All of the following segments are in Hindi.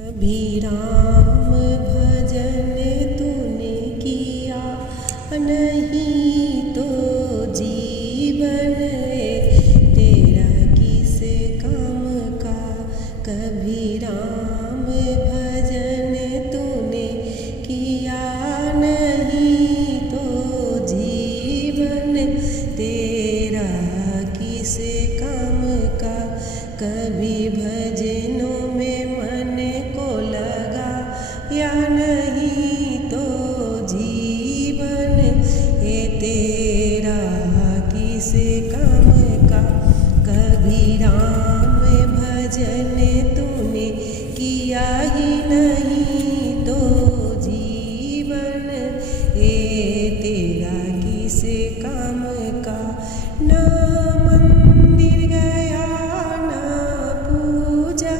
कभी राम भजन तूने किया नहीं तो जीवन तेरा किस काम का। कभी राम भजन तूने किया नहीं तो जीवन तेरा किस काम का। कभी भजनों में मन को लगा या नहीं तो जीवन तेरा किस काम का। कभी राम भजन तूने किया ही नहीं तो जीवन तेरा किस काम का। ना मंदिर गया ना पूजा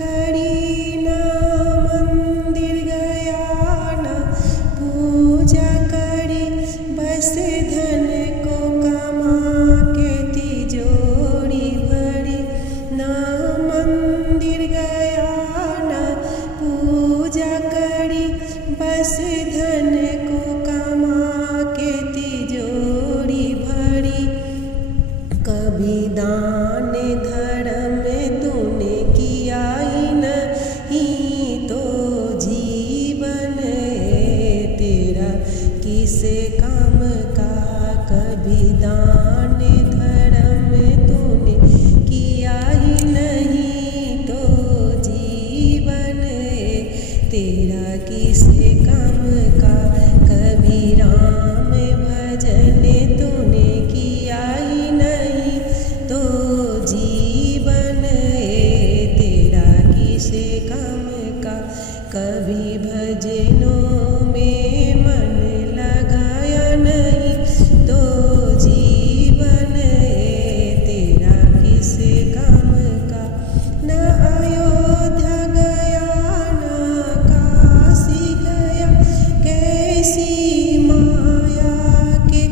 करी, ना मंदिर गया ना पूजा करी, बस धन को कमा के तिजोरी भरी। ना मंदिर गया ना पूजा करी, बस धन को कमा के तिजोरी भरी। कभी दान धर्म तूने किया ही नहीं तो जीवन तेरा किस काम का। कभी दान धर्म तूने किया ही नहीं तो जीवन तेरा किस काम का। कभी राम भजन तूने किया ही नहीं तो जीवन तेरा किस काम का। कभी भजनों में मन लगाया नहीं तो जीवन तेरा किस काम का। न अयोध्या गया न काशी गया, कैसी माया के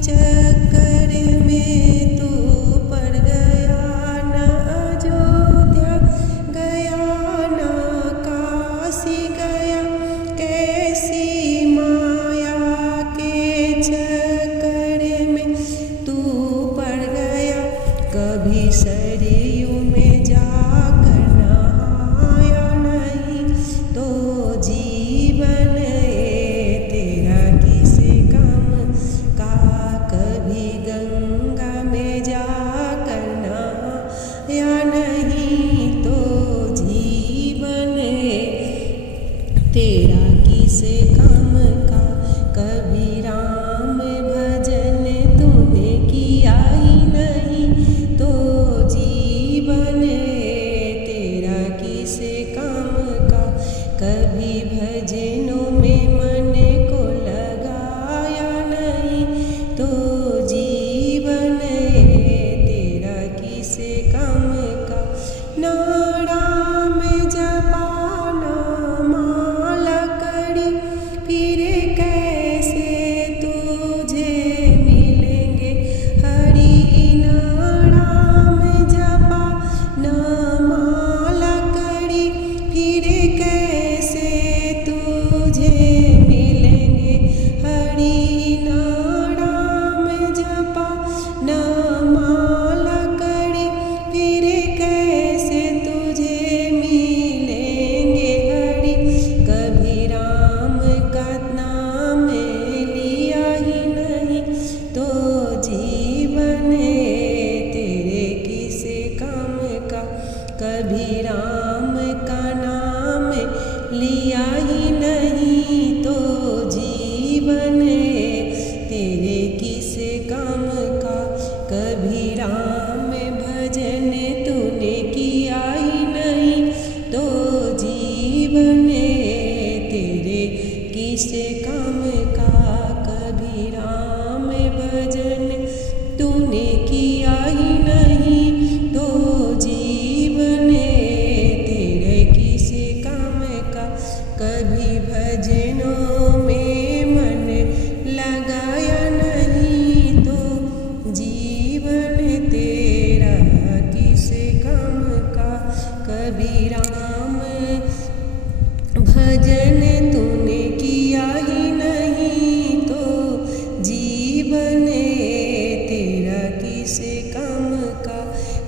चक्कर में तू पड़ गया। न अयोध्या गया न काशी गया, कैसी माया के चक्कर में तू पड़ गया। कभी सरयू में जाकर नहाया नहीं तो जीवन तेरा किस काम का। कभी गंगा में जाकर नहाया नहीं तो जीवन तेरा किस काम का। कभी राम भजन तूने किया ही नहीं तो जीवन तेरा किस काम का। कभी भजनों में मन को लगाया नहीं तो जीवन तेरा किस काम का। ना राम जपा ना माला करी, फिर कैसे तुझे मिलेंगे हरि। ना राम जपा ना माला करी, फिर कैसे तुझे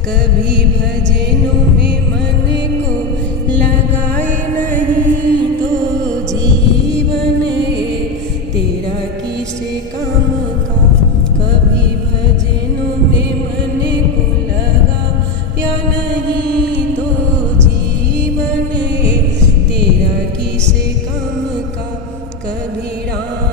कभी भजनों में मन को लगाए नहीं तो जीवन तेरा किस काम का। कभी भजनों में मन को लगा या नहीं तो जीवन तेरा किस काम का। कभी राम